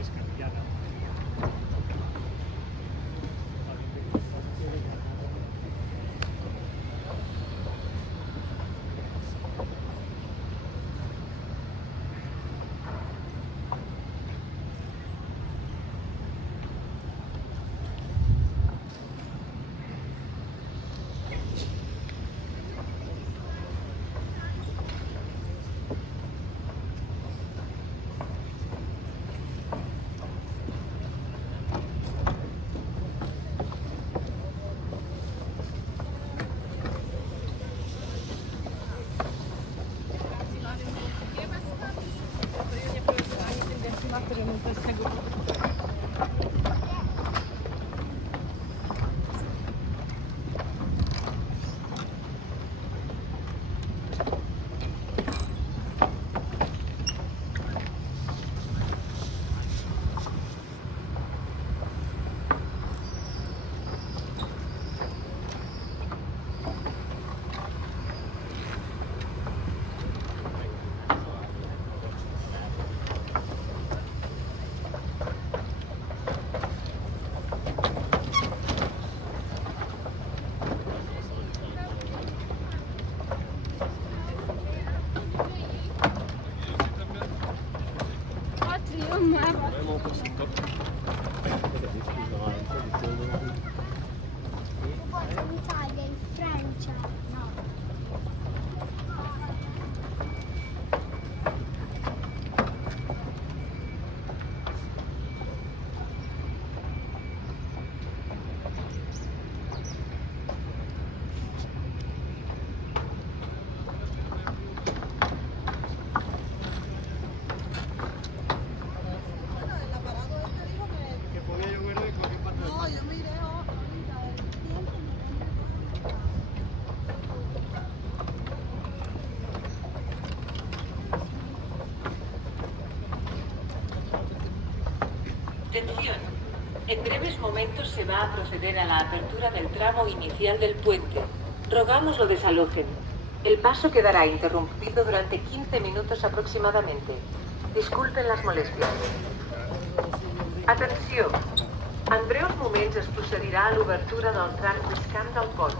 descabellada. Atención, en breves momentos se va a proceder a la apertura del tramo inicial del puente. Rogamos lo desalojen. El paso quedará interrumpido durante 15 minutos aproximadamente. Disculpen las molestias. Atenció! En breus moments es procedirà a l'obertura del tram riscant del pont.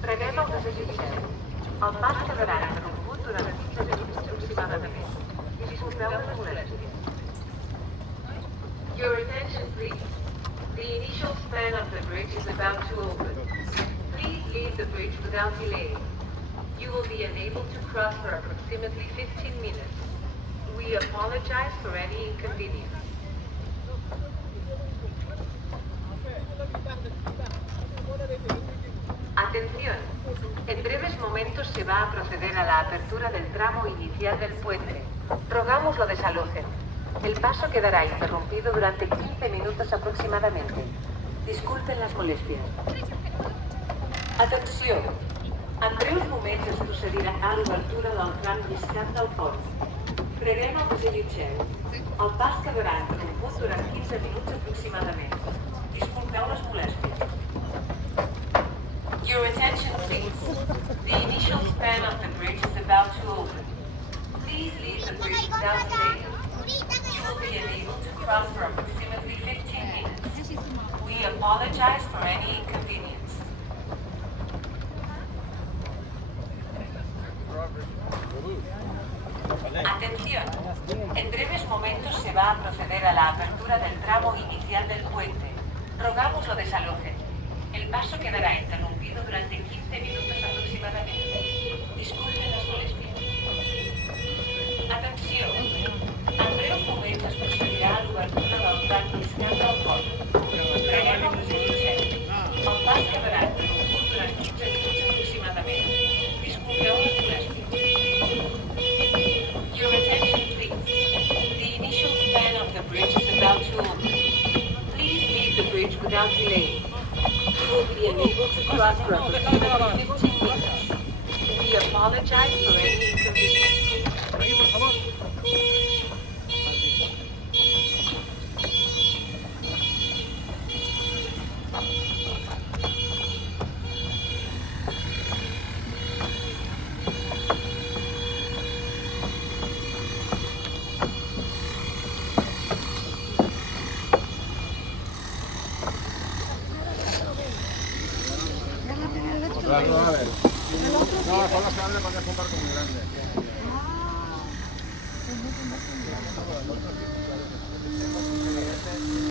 Preguem el desallotgem. El pas quedarà interromput durant 15 minuts aproximadament. Disculpeu les molèsties. Your attention, please. The initial span of the bridge is about to open. Please leave the bridge without delay. You will be unable to cross for approximately 15 minutes. We apologize for any inconvenience. Atención. En breves momentos se va a proceder a la apertura del tramo inicial del puente. Rogamos lo desalojen. El paso quedará interrumpido durante 15 minutos aproximadamente. Disculpen las molestias. Atenció! En breus moments es procedirà a l'obertura del tram riscant del pont. Preguem el desallotgeu. El pas quedarà interromput durant 15 minuts aproximadament. Disculpeu les molèsties. Your attention, please. The initial span of the bridge is about to open. Please leave the bridge without delay. You will be unable to cross for approximately 15 minutes. We apologize for any inconvenience. Atención. En breves momentos se va a proceder a la apertura del tramo inicial del puente. Rogamos lo desalojen. El paso quedará interrumpido durante 15 minutos aproximadamente. Disculpen las molestias. Atenció! En breus moments es procedirà a l'obertura del tram riscant del pont. Preguem el desallotgem. El pas quedarà interromput durant 15 minuts aproximadament. Disculpeu les molèsties. Your attention, please. The initial span of the bridge is about to open. Please leave the bridge without delay. You will be unable to cross for approximately 15 minutes. We apologize for any inconvenience. Otras no, a ver. No, solo se habla cuando es un barco muy grande.